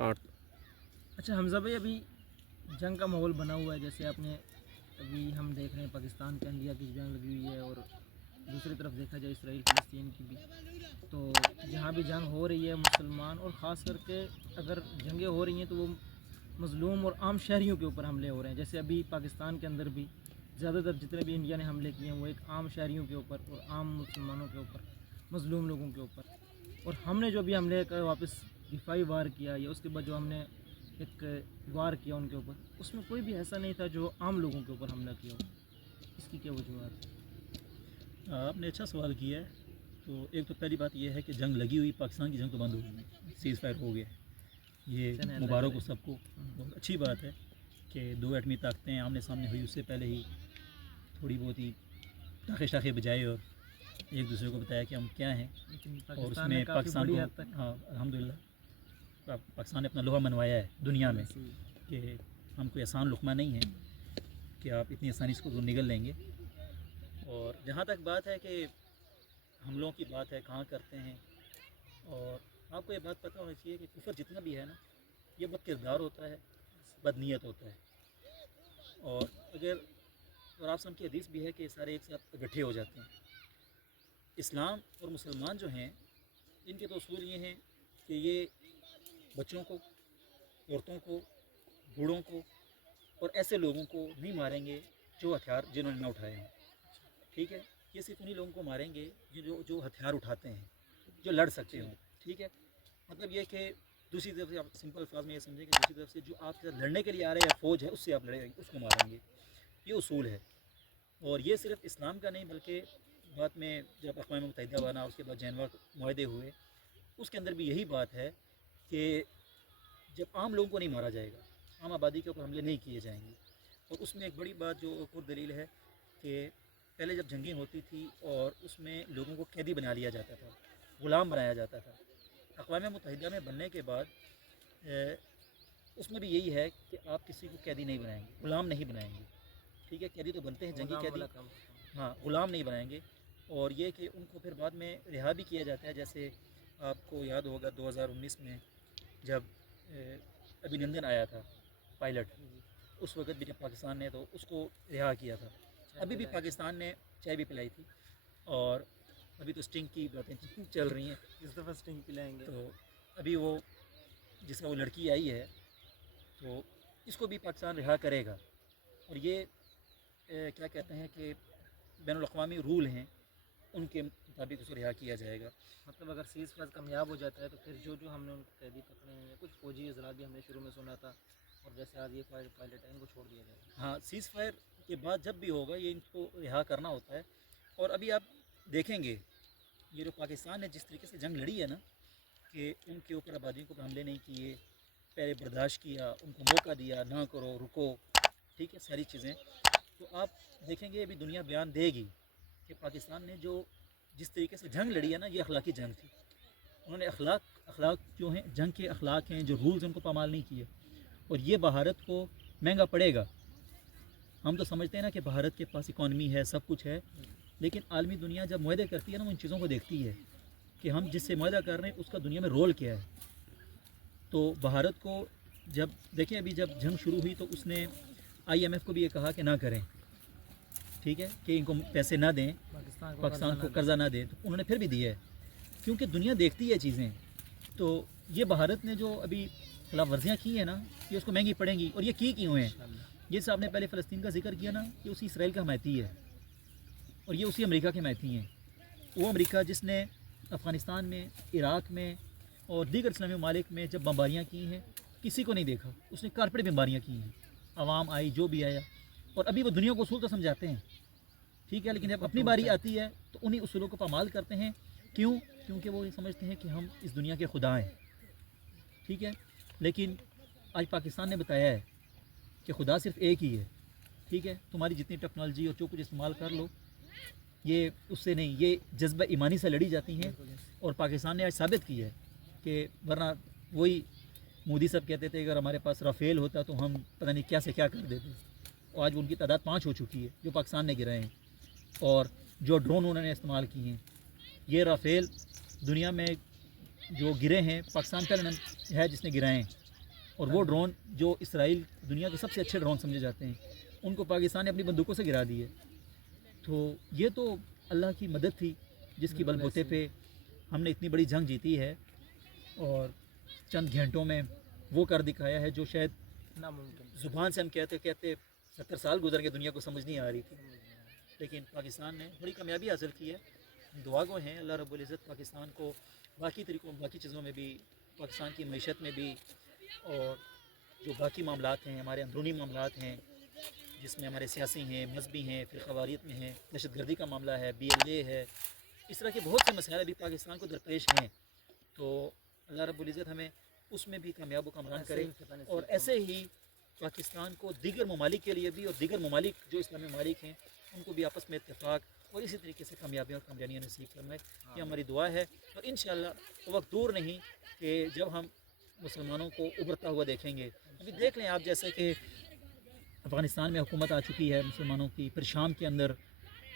Start. अच्छा हमजा भाई, अभी जंग का माहौल बना हुआ है, जैसे आपने अभी हम देख रहे हैं पाकिस्तान के इंडिया की जंग लगी हुई है, और दूसरी तरफ देखा जाए इसराइल फिलिस्तीन की भी। तो जहाँ भी जंग हो रही है, मुसलमान और ख़ास करके अगर जंगें हो रही हैं तो वो मज़लूम और आम शहरियों के ऊपर हमले हो रहे हैं। जैसे अभी पाकिस्तान के अंदर भी ज़्यादातर जितने भी इंडिया ने हमले किए हैं वो एक आम शहरियों के ऊपर और आम मुसलमानों के ऊपर, मज़लूम लोगों के ऊपर। और हमने जो भी हमले का वापस दिफाई वार किया, या उसके बाद जो हमने एक वार किया उनके ऊपर, उसमें कोई भी ऐसा नहीं था जो आम लोगों के ऊपर हमला किया हो। इसकी क्या वजूहत है? आपने अच्छा सवाल किया है। तो एक तो पहली बात यह है कि जंग लगी हुई, पाकिस्तान की जंग तो बंद हो गई, सीज़ फायर हो गया, ये मुबारक हो सबको। बहुत अच्छी बात है कि दो एटमी ताकतें आमने सामने हुई, उससे पहले ही थोड़ी बहुत ही टाखे बजाए और एक दूसरे को बताया कि हम क्या हैं। और उसमें पाकिस्तान को, हाँ अल्हम्दुलिल्लाह, पाकिस्तान ने अपना लोहा मनवाया है दुनिया में कि हम कोई आसान लुकमा नहीं है कि आप इतनी आसानी से उसको निगल लेंगे। और जहाँ तक बात है कि हमलों की बात है, कहाँ करते हैं, और आपको ये बात पता होनी चाहिए कि कुफर जितना भी है ना, ये बद किरदार होता है, बदनीयत होता है। और आप की हदीस भी है कि सारे एक साथ इकट्ठे हो जाते हैं। इस्लाम और मुसलमान जो हैं, इनके तो उसूल ये हैं कि ये बच्चों को, औरतों को, बूढ़ों को और ऐसे लोगों को नहीं मारेंगे जो हथियार जिन्होंने न उठाए हों। ठीक है, ये सिर्फ उन्हीं लोगों को मारेंगे जो हथियार उठाते हैं, जो लड़ सकते हों। ठीक है, मतलब ये कि दूसरी तरफ से आप सिंपल अल्फाज में ये समझें कि दूसरी तरफ से जो आपके साथ लड़ने के लिए आ रहे हैं फ़ौज है, उससे आप लड़ेंगे, उसको मारेंगे। ये उसूल है। और ये सिर्फ इस्लाम का नहीं, बल्कि बाद में जब अक़वाम मुत्तहिदा बना, उसके बाद जेनेवा मुआहदे हुए, उसके अंदर भी यही बात है कि जब आम लोगों को नहीं मारा जाएगा, आम आबादी के ऊपर हमले नहीं किए जाएंगे। और उसमें एक बड़ी बात जो और दलील है कि पहले जब जंगें होती थी और उसमें लोगों को कैदी बना लिया जाता था, ग़ुलाम बनाया जाता था। अक़वाम मुत्तहिदा में बनने के बाद उसमें भी यही है कि आप किसी को कैदी नहीं बनाएंगे, ग़ुलाम नहीं बनाएंगे। ठीक है, कैदी तो बनते हैं, जंगी कैदी, हाँ, ग़ुलाम नहीं बनाएंगे। और ये कि उनको फिर बाद में रिहा भी किया जाता है। जैसे आपको याद होगा 2019 में जब अभिनंदन आया था पायलट, उस वक्त भी जब पाकिस्तान ने तो उसको रिहा किया था। अभी भी पाकिस्तान ने चाय भी पिलाई थी, और अभी तो स्टिंग की बातें चल रही हैं, इस दफ़ा स्टिंग पिलाएंगे। तो अभी वो जिसका वो लड़की आई है, तो इसको भी पाकिस्तान रिहा करेगा। और ये क्या कहते हैं कि बैनुल अक़वामी रूल हैं, उनके मुताबिक उसको रिहा किया जाएगा। मतलब अगर सीज़ फायर कामयाब हो जाता है तो फिर जो हमने उनको कैदी पकड़े हैं, कुछ फौजी अज़रा भी हमने शुरू में सुना था, और जैसे आज ये पायलट है, इनको छोड़ दिया जाएगा। हाँ, सीज़ फायर के बाद जब भी होगा ये इनको रिहा करना होता है। और अभी आप देखेंगे ये जो पाकिस्तान ने जिस तरीके से जंग लड़ी है ना, कि उनके ऊपर आबादियों को हमले नहीं किए, पहले बर्दाश्त किया, उनको मौका दिया, ना करो, रुको, ठीक है, सारी चीज़ें। तो आप देखेंगे अभी दुनिया बयान देगी कि पाकिस्तान ने जो जिस तरीके से जंग लड़ी है ना, ये अखलाकी जंग थी। उन्होंने अखलाक जो हैं, जंग के अखलाक हैं, जो रूल्स उनको पामाल नहीं किए, और ये भारत को महंगा पड़ेगा। हम तो समझते हैं ना कि भारत के पास इकॉनमी है, सब कुछ है, लेकिन आलमी दुनिया जब मुआहदे करती है ना, वो इन चीज़ों को देखती है कि हम जिससे मुआहदा कर रहे हैं उसका दुनिया में रोल क्या है। तो भारत को जब देखें, अभी जब जंग शुरू हुई तो उसने IMF को भी ये कहा कि ना करें, ठीक है, कि इनको पैसे ना दें, पाकिस्तान को कर्जा ना दें, तो उन्होंने फिर भी दिया है, क्योंकि दुनिया देखती है चीज़ें। तो ये भारत ने जो अभी खिलाफ वर्जियाँ की है ना, ये उसको महंगी पड़ेंगी। और ये की क्यों हैं? जैसे आपने पहले फ़लस्तीन का जिक्र किया ना, ये उसी इसराइल का हमायती है, और ये उसी अमेरिका के हमायती हैं। वो अमेरिका जिसने अफ़गानिस्तान में, इराक़ में और दीगर इस्लामी ममालिक में जब बम्बारियाँ की हैं, किसी को नहीं देखा, उसने कारपेट बम्बारियाँ की हैं, आवाम आई, जो भी आया, और अभी वो दुनिया को उसूल तो समझाते हैं, ठीक है, लेकिन जब अपनी बारी आती है तो उन्हीं उसूलों को पामाल करते हैं। क्यों? क्योंकि वो ये समझते हैं कि हम इस दुनिया के खुदा हैं, ठीक है। लेकिन आज पाकिस्तान ने बताया है कि खुदा सिर्फ एक ही है, ठीक है। तुम्हारी जितनी टेक्नोलॉजी और जो कुछ इस्तेमाल कर लो, ये उससे नहीं, ये जज्बा ईमानी से लड़ी जाती हैं। और पाकिस्तान ने आज साबित किया है कि वरना वही मोदी साहब कहते थे अगर हमारे पास राफेल होता तो हम पता नहीं क्या से क्या कर देते, और आज उनकी तादाद 5 हो चुकी है जो पाकिस्तान ने गिराए हैं। और जो ड्रोन उन्होंने इस्तेमाल किए हैं, ये राफेल दुनिया में जो गिरे हैं, पाकिस्तान पहले है जिसने गिराए हैं, اور وہ ڈرون جو اسرائیل دنیا کے سب سے اچھے ڈرون سمجھے جاتے ہیں ان کو پاکستان نے اپنی بندوقوں سے گرا دی ہے. تو یہ تو اللہ کی مدد تھی جس کی بل بوتے پہ ہم نے اتنی بڑی جنگ جیتی ہے اور چند گھنٹوں میں وہ کر دکھایا ہے جو شاید ناممکن. زبان سے ہم کہتے 70 سال گزر کے دنیا کو سمجھ نہیں آ رہی تھی. لیکن پاکستان نے بڑی کامیابی حاصل کی ہے. دعا گو ہیں اللہ رب العزت پاکستان کو باقی طریقوں باقی چیزوں میں بھی, پاکستان کی معیشت میں بھی, اور جو باقی معاملات ہیں ہمارے اندرونی معاملات ہیں جس میں ہمارے سیاسی ہیں, مذہبی ہیں, فرقواریت میں ہیں, دہشت گردی کا معاملہ ہے, BLA ہے, اس طرح کے بہت سے مسائل ابھی پاکستان کو درپیش ہیں. تو اللہ رب العزت ہمیں اس میں بھی کامیاب و کامران کرے اور ایسے ہی پاکستان کو دیگر ممالک کے لیے بھی اور دیگر ممالک جو اسلامی ممالک ہیں ان کو بھی آپس میں اتفاق اور اسی طریقے سے کامیابیاں اور کامیابیاں نصیب فرمائے. یہ ہماری دعا ہے اور انشاءاللہ وقت دور نہیں کہ جب ہم مسلمانوں کو ابھرتا ہوا دیکھیں گے. ابھی دیکھ لیں آپ جیسے کہ افغانستان میں حکومت آ چکی ہے مسلمانوں کی, پھر شام کے اندر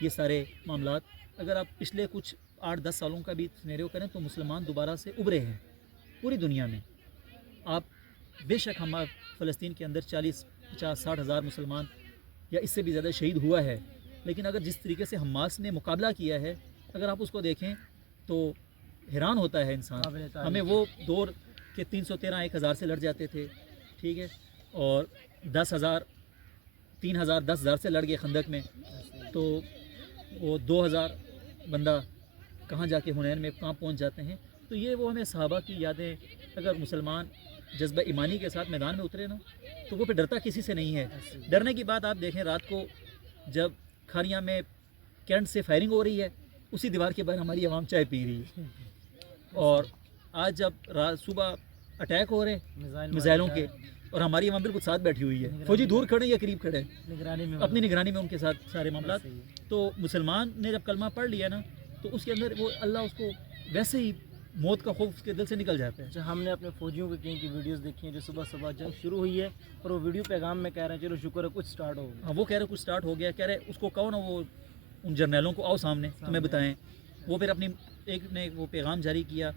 یہ سارے معاملات, اگر آپ پچھلے کچھ 8-10 سالوں کا بھی سنیریو کریں تو مسلمان دوبارہ سے ابھرے ہیں پوری دنیا میں. آپ بے شک ہمارے فلسطین کے اندر 40-50-60 ہزار مسلمان یا اس سے بھی زیادہ شہید ہوا ہے, لیکن اگر جس طریقے سے حماس نے مقابلہ کیا ہے اگر آپ اس کو دیکھیں تو حیران ہوتا ہے انسان. ہمیں وہ دور کہ 313 1000 سے لڑ جاتے تھے, ٹھیک ہے, اور 10,000 3,000 10,000 سے لڑ گئے خندق میں, تو وہ 2,000 بندہ کہاں جا کے حنین میں کہاں پہنچ جاتے ہیں. تو یہ وہ ہمیں صحابہ کی یادیں, اگر مسلمان جذبہ ایمانی کے ساتھ میدان میں اترے نا تو وہ پہ ڈرتا کسی سے نہیں ہے. ڈرنے کی بات آپ دیکھیں, رات کو جب کھاریاں میں کرنٹ سے فائرنگ ہو رہی ہے اسی دیوار کے بعد ہماری عوام چائے پی رہی ہے, اور آج جب صبح اٹیک ہو رہے ہیں میزائلوں کے اور ہماری عوام بالکل ساتھ بیٹھی ہوئی ہے, فوجی دور کھڑے یا قریب کھڑے اپنی نگرانی میں ان کے ساتھ سارے معاملات. تو مسلمان نے جب کلمہ پڑھ لیا نا تو اس کے اندر وہ اللہ اس کو ویسے ہی موت کا خوف اس کے دل سے نکل جاتا ہے. ہم نے اپنے فوجیوں کی کہیں کی ویڈیوز دیکھی ہیں جو صبح صبح جنگ شروع ہوئی ہے اور وہ ویڈیو پیغام میں کہہ رہے ہیں چلو شکر ہے کچھ سٹارٹ ہو گیا. ہاں وہ کہہ رہے کچھ سٹارٹ ہو گیا, کہہ رہے اس کو کہو نا وہ ان جرنیلوں کو آؤ سامنے تمہیں بتائیں. وہ پھر اپنی ایک نے وہ پیغام جاری کیا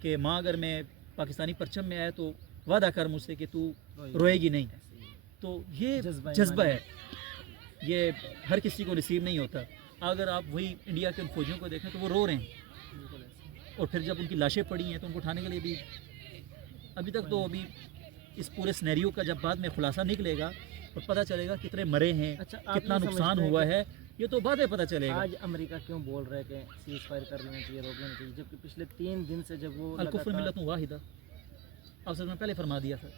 کہ ماں اگر میں پاکستانی پرچم میں آیا تو وعدہ کر مجھ سے کہ تو روئے گی نہیں. تو یہ جذبہ ہے, یہ ہر کسی کو نصیب نہیں ہوتا. اگر آپ وہی انڈیا کے ان فوجیوں کو دیکھیں تو وہ رو رہے ہیں, اور پھر جب ان کی لاشیں پڑی ہیں تو ان کو اٹھانے کے لیے بھی ابھی تک تو ابھی اس پورے سینیریو کا جب بعد میں خلاصہ نکلے گا اور پتہ چلے گا کتنے مرے ہیں, کتنا نقصان ہوا ہے, یہ تو بعد میں پتہ چلے گا. آج امریکہ کیوں بول رہے کہ سیز فائر کر لینا چاہیے, روک لینا چاہیے, جبکہ پچھلے 3 دن سے جب وہ الکفر ملت واحدہ آپ سے میں پہلے فرما دیا تھا,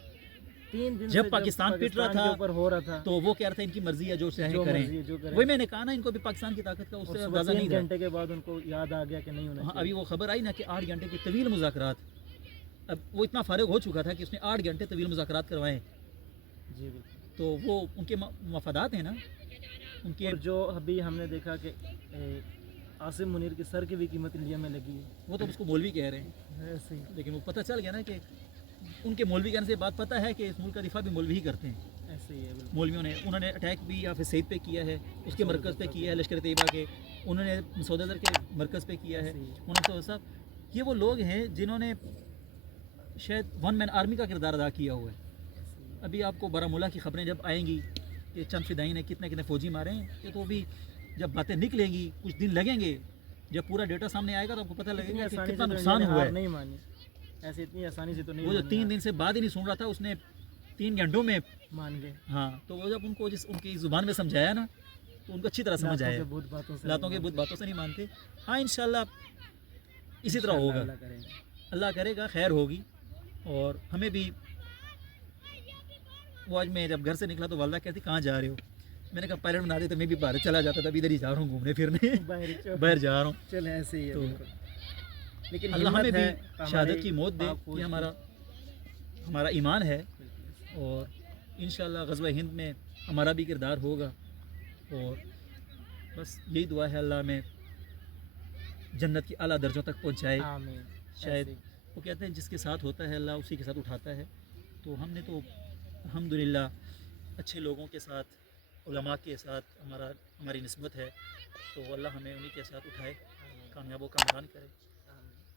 3 دن جب پاکستان پیٹ رہا تھا اوپر ہو رہا تھا تو وہ کہہ رہا تھا ان کی مرضی ہے جو چاہیں کریں. وہی میں نے کہا نا ان کو بھی پاکستان کی طاقت کا اس سے اندازہ نہیں 3 گھنٹے کے بعد ان کو یاد آ گیا کہ نہیں ہونا چاہیے. ابھی وہ خبر آئی نا کہ 8 گھنٹے کی طویل مذاکرات, اب وہ اتنا فارغ ہو چکا تھا کہ اس نے 8 گھنٹے طویل مذاکرات کروائے. جی بالکل. تو وہ ان کے مفادات ہیں نا ان کے. جو ابھی ہم نے دیکھا کہ عاصم منیر کے سر کی بھی قیمت انڈیا میں لگی ہے, وہ تو اس کو مولوی کہہ رہے ہیں ایسے ہی, لیکن وہ پتہ چل گیا نا کہ ان کے مولوی کہنے سے بات پتہ ہے کہ اس ملک کا دفاع بھی مولوی ہی کرتے ہیں. ایسے ہی ہے بالکل. مولویوں نے انہوں نے اٹیک بھی حافظ سعید پہ کیا ہے, اس کے مرکز پہ کیا ہے لشکر طیبہ کے, انہوں نے مسعود اظہر کے مرکز پہ کیا ہے. انہوں نے صاحب یہ وہ لوگ ہیں جنہوں نے شاید 1 مین آرمی کا کردار ادا کیا ہوا ہے. ابھی آپ کو بارہمولہ کی خبریں جب آئیں گی کہ چند فدائین نے کتنے فوجی مارے ہیں, یہ تو ابھی جب باتیں نکلیں گی کچھ دن لگیں گے, جب پورا ڈیٹا سامنے آئے گا تو آپ کو پتہ لگے گا کہ کتنا نقصان ہوا ہے. نہیں مانی ایسے اتنی آسانی سے تو نہیں. وہ جو 3 دن سے بعد ہی نہیں سن رہا تھا اس نے 3 گھنٹوں میں مان گئے. ہاں تو وہ جب ان کو ان کی زبان میں سمجھایا نا تو ان کو اچھی طرح سمجھ آیا. لاتوں کے بت باتوں سے نہیں مانتے. ہاں انشاءاللہ اسی طرح ہوگا, اللہ کرے گا خیر ہوگی. اور ہمیں بھی وہ آج میں جب گھر سے نکلا تو والدہ کہتی کہاں جا رہے ہو, میں نے کہا پائلٹ بنا دے تو میں بھی باہر چلا جاتا تھا, ابھی ادھر ہی جا رہا ہوں گھومنے پھرنے, باہر جا رہا ہوں. چلے ایسے ہی ہے. لیکن اللہ ہمیں بھی شہادت کی موت دے, یہ ہمارا ایمان ہے. اور انشاءاللہ غزوہ ہند میں ہمارا بھی کردار ہوگا, اور بس یہی دعا ہے اللہ میں جنت کی اعلیٰ درجوں تک پہنچائے. شاید وہ کہتے ہیں جس کے ساتھ ہوتا ہے اللہ اسی کے ساتھ اٹھاتا ہے. تو ہم نے تو الحمدللہ اچھے لوگوں کے ساتھ, علماء کے ساتھ ہماری نسبت ہے, تو اللہ ہمیں انہی کے ساتھ اٹھائے, کامیاب و کامران کرے.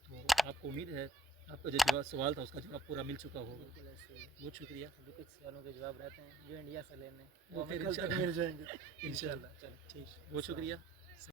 تو آپ کو امید ہے आपका जो जवाब सवाल था उसका जवाब पूरा मिल चुका होगा। बिल्कुल ऐसे ही बहुत शुक्रिया। अभी कुछ सवालों के जवाब रहते हैं जो इंडिया से लेने वो वो हमें फिर कल तक इंशाल्लाह मिल जाएंगे इंशाल्लाह चलो ठीक, बहुत शुक्रिया।